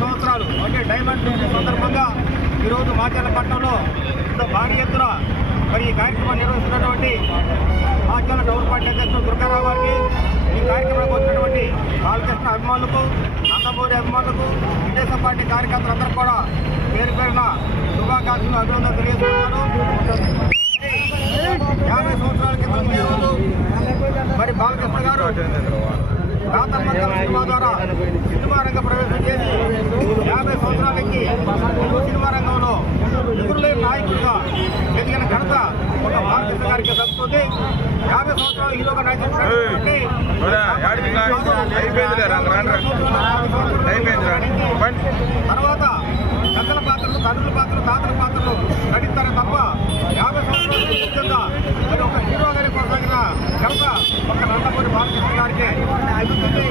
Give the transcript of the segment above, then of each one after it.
సంవత్సరాలు అంటే డైమండ్ సందర్భంగా ఈరోజు మాచర్ల పట్టణంలో భారీ ఎత్తున మరి ఈ కార్యక్రమాన్ని నిర్వహిస్తున్నటువంటి మాచర్ల టౌన్ పార్టీ అధ్యక్షుడు దుర్గారావు గారికి, ఈ కార్యక్రమానికి వచ్చినటువంటి బాలకృష్ణ అభిమానులకు, నందమూరి అభిమానులకు, తెలుగుదేశం పార్టీ కార్యకర్తలందరూ కూడా పేరు పేరున శుభాకాంక్షలు, అభినందనలు తెలియజేస్తున్నాను. 50 సంవత్సరాల క్రితం ఈరోజు మరి బాలకృష్ణ గారు రాతమ్మక్కల సినిమా ద్వారా సినిమా రంగ ప్రవేశం చేసి 50 సంవత్సరాలకి సినిమా రంగంలో ఎదురులేని నాయకుడిగా ఎదిగిన ఘనత ఒక బాలకృష్ణ గారికి దక్కుతుంది. 50 సంవత్సరాలు హీరోగా నడిచినటువంటి తర్వాత పెద్దల పాత్రలు, తండ్రుల పాత్రలు, తాతల పాత్రలు నటిస్తారు తప్ప 50 సంవత్సరాల ముఖ్యంగా మరి ఒక హీరోగానే కొనసాగిన ఘనత ఒక నందమూరి బాలకృష్ణ గారికి అందుతుంది.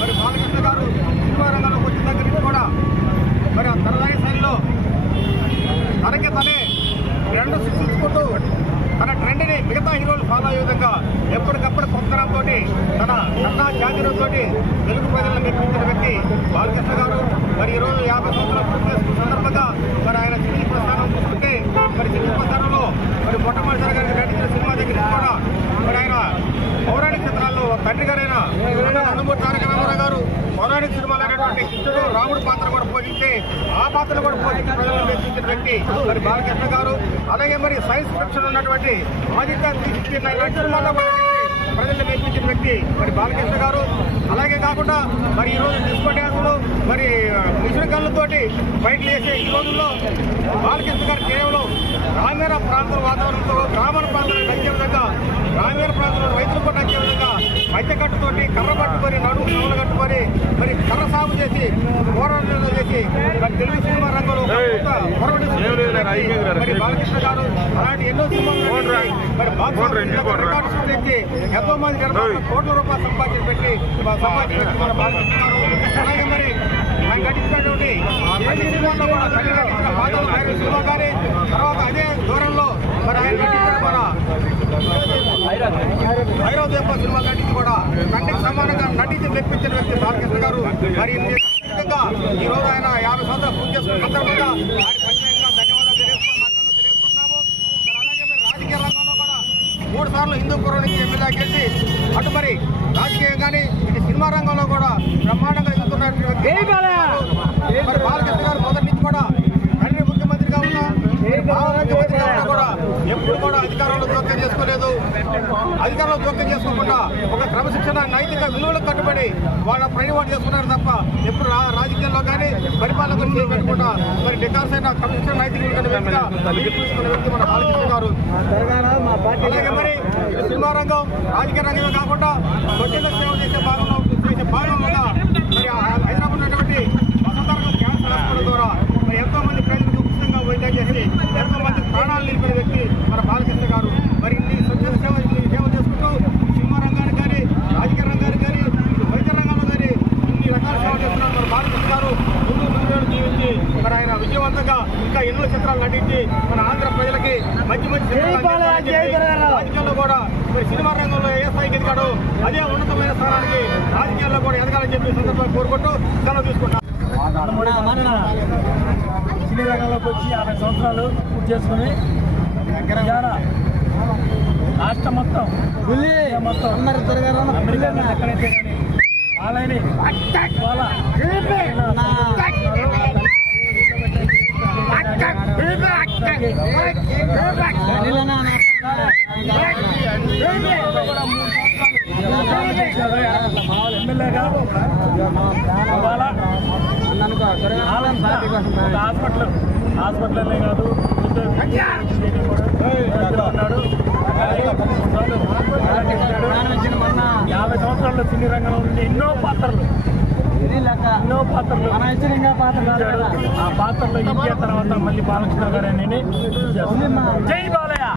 మరి బాలకృష్ణ గారు సినిమా రంగంలోకి వచ్చిన దగ్గర నుంచి కూడా మరి ఆ తనదైన శైలిలో తనకి తనే ట్రెండ్ సృష్టించుకుంటూ తన ట్రెండ్ని మిగతా హీరోలు ఫాలో అయ్యే విధంగా ఎప్పటికప్పుడు కొత్తరంతో తన కన్నా చాతుర్యంతో తెలుగు ప్రజలను మెప్పించిన వ్యక్తి బాలకృష్ణ గారు. మరి ఈరోజు 50 సంవత్సరాలు పూర్తి చేసుకున్న సందర్భంగా మరి ఆయన సినీ ప్రస్థానం చూసుకుంటే మరి సినీ ప్రస్థానంలో మరి మొట్టమొదటిసారిగా నటించిన సినిమా దగ్గర కూడా మరి ఆయన పౌరాణిక చిత్రాల్లో తండ్రి గారైన నందమూరి తారక రామారావు గారు పౌరాణిక సినిమాలు అనేటువంటి కృష్ణుడు, రాముడు పాత్ర కూడా పోషించి ఆ పాత్రను కూడా పోషించి ప్రజలను మెప్పించిన వ్యక్తి మరి బాలకృష్ణ గారు. అలాగే మరి సైన్స్ ఫిక్షన్ ఉన్నటువంటి ఆదిత్య 369 లాంటి సినిమాల్లో కూడా ప్రజలను మెప్పించిన వ్యక్తి మరి బాలకృష్ణ గారు. అలాగే కాకుండా మరి ఈరోజు డిస్కో డ్యాన్సులు మరి మిషన్ కళ్ళతోటి బయటలు వేసే ఈ రోజుల్లో బాలకృష్ణ గారు కేవలం గ్రామీణ ప్రాంతాల వాతావరణంతో గ్రామీణ ప్రాంతాలకు నచ్చే విధంగా, గ్రామీణ ప్రాంతంలో రైతులు కూడా నచ్చే విధంగా మధ్యకట్టుతోటి కర్ర పట్టుకొని నడుము నవ్వులు కట్టుకొని మరి కర్ర సాగు చేసి పోరాటాలు చేసి మరి తెలుగు సినిమా రంగంలో మరి బాలకృష్ణ గారు అలాంటి ఎన్నో సినిమాలు మరి ఎంతో మంది కోట్ల రూపాయలు సంపాదించి పెట్టి మన బాలకృష్ణ గారు. అలాగే మరి ఆయన నటించినటువంటి అన్ని సినిమాల్లో కూడా సినిమా కానీ తర్వాత అదే దూరంలో మరి ఆయన నటించిన మన భైరవ దీప సినిమా నటించి కూడా కంటికి సమానంగా నటించి మెప్పించిన వ్యక్తి బాలకృష్ణ గారు. మరి విధంగా ఈ రోజు ఆయన 50 సంవత్సరాలు పూర్తి చేసుకున్న సందర్భంగా ఆయన ప్రత్యేకంగా ధన్యవాదాలు తెలియజేస్తున్నాము. అలాగే మరి రాజకీయ రంగంలో కూడా 3 సార్లు హిందూపురం నుంచి ఎమ్మెల్యే గెలిచి అటు మరి రాజకీయం కానీ ఇటు సినిమా రంగంలో కూడా బ్రహ్మాండంగా ఎదుగుతున్నటువంటి వ్యక్తి మరి బాలకృష్ణ గారు మొదటి నుంచి కూడా తండ్రి ముఖ్యమంత్రిగా ఉన్నా ముఖ్యమంత్రిగా ఉన్నా కూడా ఎప్పుడు కూడా అధికారంలో జోక్యం చేసుకోలేదు. అధికారంలో జోక్యం చేసుకోకుండా ఒక క్రమశిక్షణ నైతిక విలువలకు కట్టుబడి వాళ్ళ ప్రయోజనం చేసుకున్నారు తప్ప ఎప్పుడు రాజకీయాల్లో కానీ పరిపాలన గురించి పెట్టకుండా మరి డికాస్ అయిన క్రమశిక్షణ నైతిక వ్యక్తిగా తీసుకున్న వ్యక్తి మన బాలకృష్ణ గారు. అలాగే మరి సినిమా రంగం రాజకీయ రంగమే కాకుండా స్వచ్ఛంద సేవ చేసే భాగంగా మరి హైదరాబాద్ ఉన్నటువంటి వసంతరంగం క్యాన్సర్ హాస్పిటల్ ద్వారా మరి ఎంతో మంది ప్రజలకు ఉచితంగా వైద్యం చేసి ఎంతో మంది ప్రాణాలు నిలిపిన వ్యక్తి మన బాలకృష్ణ గారు. మరి ఇన్ని స్వచ్ఛంద సేవ చేసుకుంటూ సినిమా రంగానికి కానీ రాజకీయ రంగానికి కానీ వైద్య రంగంలో కానీ ఇన్ని రకాల సేవ చేస్తున్నారు మన బాలకృష్ణ గారు. ముందు జీవించి మరి ఆయన విజయవంతంగా ఇంకా ఎన్నో చిత్రాలు నటించి మన ఆంధ్ర ప్రజలకి మంచి రాజకీయాల్లో కూడా మరి సినిమా రంగంలో ఏ స్థాయికి ఎదిగాడో అదే ఉన్నతమైన స్థానానికి రాజకీయాల్లో కూడా ఎదగాలని చెప్పి సందర్భంగా కోరుకుంటూ సెలవు తీసుకుంటాం. సినీ రంగంలోకి వచ్చి 50 సంవత్సరాలు పూర్తి చేసుకుని రాష్ట్రం మొత్తం ఎక్కడైతే వాళ్ళని ఎమ్మెల్యేగా హాస్పిటల్ కాదు ఉన్నాడు. 50 సంవత్సరాల్లో సినీ రంగంలో ఉండే ఎన్నో పాత్రలు ఆ పాత్రలో ఇంకే తర్వాత మళ్ళీ బాలకృష్ణ గారు అని జై బాలయ్య.